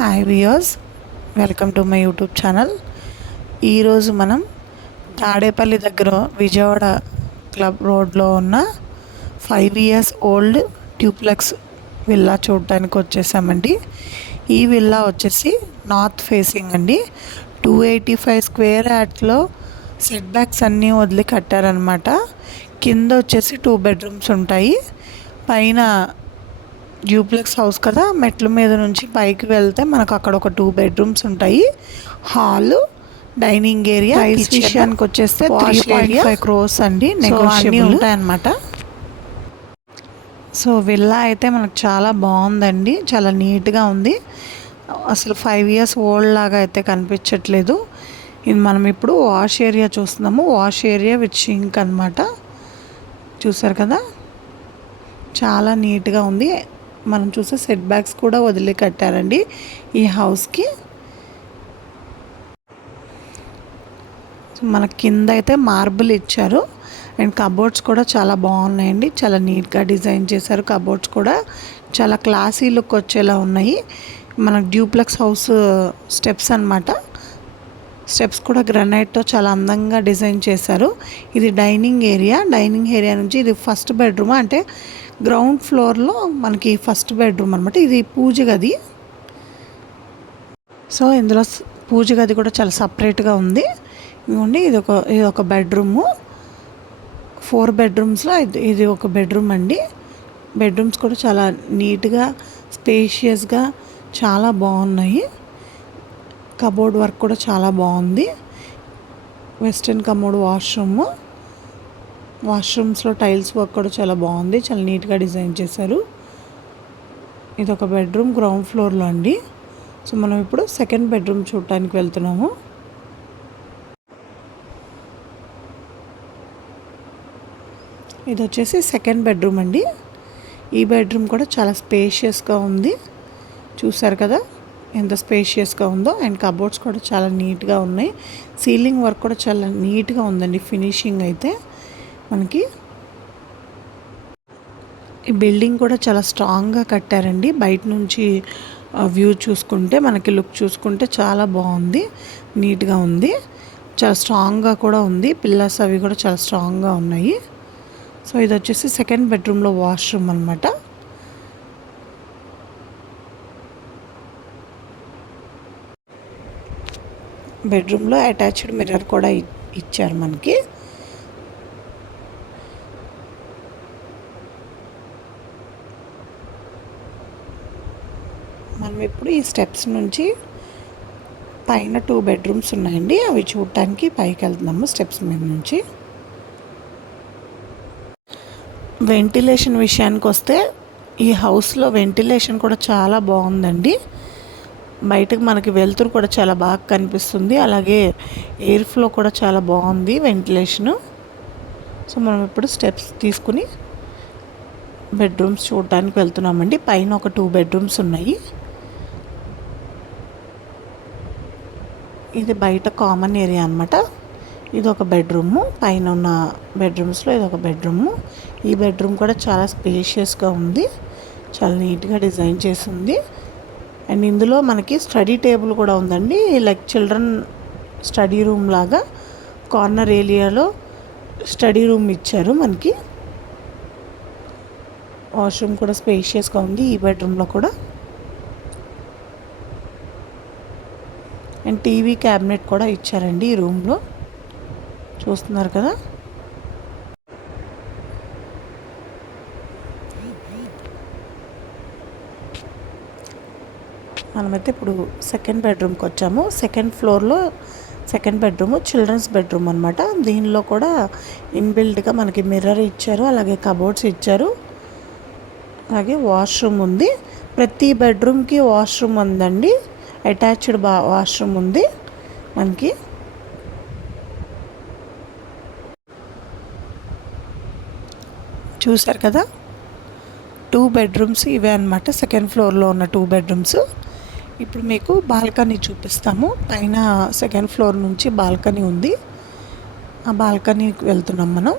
Hi viewers, welcome to my YouTube channel. ఈరోజు మనం తాడేపల్లి దగ్గర విజయవాడ క్లబ్ రోడ్లో ఉన్న 5 years ఓల్డ్ ట్యూప్లెక్స్ విల్లా చూడటానికి వచ్చేసామండి. ఈ విల్లా వచ్చేసి నార్త్ ఫేసింగ్ అండి. 285 స్క్వేర్ యార్డ్లో సెట్ బ్యాక్స్ అన్నీ వదిలి కట్టారనమాట. కింద వచ్చేసి 2 bedrooms ఉంటాయి. పైన డ్యూప్లెక్స్ హౌస్ కదా, మెట్ల మీద నుంచి పైకి వెళ్తే మనకు అక్కడ ఒక 2 bedrooms ఉంటాయి. Hall, dining area. ప్రైస్ విషయానికి వచ్చేస్తే 3.5 crores అండి, నెగోషియబుల్ ఉంటాయన్నమాట. సో విల్లా అయితే మనకు చాలా బాగుందండి, చాలా నీట్గా ఉంది. అసలు 5 years ఓల్డ్ లాగా అయితే కనిపించట్లేదు. ఇది మనం ఇప్పుడు వాష్ ఏరియా చూస్తున్నాము. వాష్ ఏరియా విత్ షింక్ అనమాట. చూసారు కదా, చాలా నీట్గా ఉంది. మనం చూసే సెట్ బ్యాక్స్ కూడా వదిలి కట్టారండి ఈ హౌస్కి. మన కింద అయితే మార్బుల్ ఇచ్చారు అండ్ కబోర్డ్స్ కూడా చాలా బాగున్నాయండి. చాలా నీట్గా డిజైన్ చేశారు. కబోర్డ్స్ కూడా చాలా క్లాసీ లుక్ వచ్చేలా ఉన్నాయి. మనకు డ్యూప్లెక్స్ హౌస్ స్టెప్స్ అనమాట. స్టెప్స్ కూడా గ్రానైట్తో చాలా అందంగా డిజైన్ చేశారు. ఇది డైనింగ్ ఏరియా. డైనింగ్ ఏరియా నుంచి ఇది ఫస్ట్ బెడ్రూమ్, అంటే గ్రౌండ్ ఫ్లోర్లో మనకి ఫస్ట్ బెడ్రూమ్ అనమాట. ఇది పూజ గది. సో ఇందులో పూజ గది కూడా చాలా సపరేట్గా ఉంది. ఇదిగోండి, ఇది ఒక బెడ్రూము. 4 bedroomsలో ఇది ఒక బెడ్రూమ్ అండి. బెడ్రూమ్స్ కూడా చాలా నీట్గా, స్పేషియస్గా చాలా బాగున్నాయి. కబోర్డ్ వర్క్ కూడా చాలా బాగుంది. వెస్ట్రన్ కమోడ్ వాష్రూమ్స్లో టైల్స్ వర్క్ కూడా చాలా బాగుంది. చాలా నీట్గా డిజైన్ చేశారు. ఇది ఒక బెడ్రూమ్ గ్రౌండ్ ఫ్లోర్లో అండి. సో మనం ఇప్పుడు సెకండ్ బెడ్రూమ్ చూడటానికి వెళ్తున్నాము. ఇది వచ్చేసి సెకండ్ బెడ్రూమ్ అండి. ఈ బెడ్రూమ్ కూడా చాలా స్పేషియస్గా ఉంది. చూసారు కదా ఎంత స్పేషియస్గా ఉందో. అండ్ కబోర్డ్స్ కూడా చాలా నీట్గా ఉన్నాయి. సీలింగ్ వర్క్ కూడా చాలా నీట్గా ఉందండి. ఫినిషింగ్ అయితే మనకి ఈ బిల్డింగ్ కూడా చాలా స్ట్రాంగ్గా కట్టారండి. బయట నుంచి వ్యూ చూసుకుంటే, మనకి లుక్ చూసుకుంటే చాలా బాగుంది, నీట్గా ఉంది. చాలా స్ట్రాంగ్గా కూడా ఉంది. పిల్లర్స్ అవి కూడా చాలా స్ట్రాంగ్గా ఉన్నాయి. సో ఇది వచ్చేసి సెకండ్ బెడ్రూమ్లో వాష్రూమ్ అనమాట. బెడ్రూమ్లో అటాచ్డ్ మిర్రర్ కూడా ఇచ్చారు మనకి. మనం ఇప్పుడు ఈ స్టెప్స్ నుంచి పైన 2 bedrooms ఉన్నాయండి, అవి చూడటానికి పైకి వెళ్తున్నాము స్టెప్స్ మీద నుంచి. వెంటిలేషన్ విషయానికి వస్తే ఈ హౌస్లో వెంటిలేషన్ కూడా చాలా బాగుందండి. బయటకు మనకి వెలుతురు కూడా చాలా బాగా కనిపిస్తుంది. అలాగే ఎయిర్ ఫ్లో కూడా చాలా బాగుంది, వెంటిలేషను. సో మనం ఇప్పుడు స్టెప్స్ తీసుకుని బెడ్రూమ్స్ చూడటానికి వెళ్తున్నామండి. పైన ఒక 2 bedrooms ఉన్నాయి. ఇది బయట కామన్ ఏరియా అనమాట. ఇది ఒక బెడ్రూము. పైన ఉన్న బెడ్రూమ్స్లో ఇది ఒక బెడ్రూము. ఈ బెడ్రూమ్ కూడా చాలా స్పేషియస్గా ఉంది, చాలా నీట్గా డిజైన్ చేసి ఉంది. అండ్ ఇందులో మనకి స్టడీ టేబుల్ కూడా ఉందండి. లైక్ చిల్డ్రన్ స్టడీ రూమ్ లాగా కార్నర్ ఏరియాలో స్టడీ రూమ్ ఇచ్చారు మనకి. వాష్రూమ్ కూడా స్పేషియస్గా ఉంది ఈ బెడ్రూమ్లో కూడా. అండ్ టీవీ క్యాబినెట్ కూడా ఇచ్చారండి ఈ రూమ్లో. చూస్తున్నారు కదా. మనమైతే ఇప్పుడు సెకండ్ బెడ్రూమ్కి వచ్చాము. సెకండ్ ఫ్లోర్లో సెకండ్ బెడ్రూమ్ చిల్డ్రన్స్ బెడ్రూమ్ అనమాట. దీనిలో కూడా ఇన్బిల్డ్గా మనకి మిర్రర్ ఇచ్చారు, అలాగే కబోర్డ్స్ ఇచ్చారు, అలాగే వాష్రూమ్ ఉంది. ప్రతి బెడ్రూమ్కి వాష్రూమ్ ఉందండి. అటాచ్డ్ వాష్రూమ్ ఉంది మనకి. చూసారు కదా, 2 bedrooms ఇవే అనమాట. సెకండ్ ఫ్లోర్లో ఉన్న 2 bedrooms. ఇప్పుడు మీకు బాల్కనీ చూపిస్తాము. పైన సెకండ్ ఫ్లోర్ నుంచి బాల్కనీ ఉంది. ఆ బాల్కనీకి వెళ్తున్నాం మనం.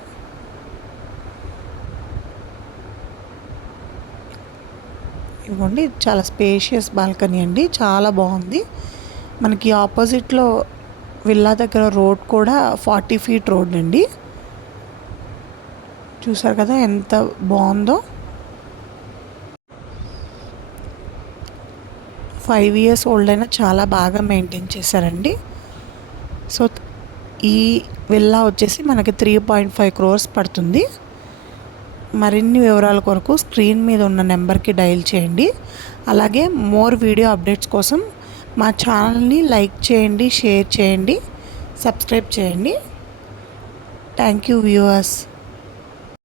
ఇదిగోండి, చాలా స్పేషియస్ బాల్కనీ అండి, చాలా బాగుంది. మనకి ఆపోజిట్లో విల్లా దగ్గర రోడ్ కూడా 40 ఫీట్ రోడ్ అండి. చూసారు కదా ఎంత బాగుందో. 5 ఇయర్స్ ఓల్డ్ అయినా చాలా బాగా మెయింటైన్ చేశారండి. సో ఈ విల్లా వచ్చేసి మనకి 3.5 crores పడుతుంది. మరిన్ని వివరాల కొరకు స్క్రీన్ మీద ఉన్న నెంబర్కి డయల్ చేయండి. అలాగే మోర్ వీడియో అప్డేట్స్ కోసం మా ఛానల్ని లైక్ చేయండి, షేర్ చేయండి, సబ్స్క్రైబ్ చేయండి. Thank you viewers.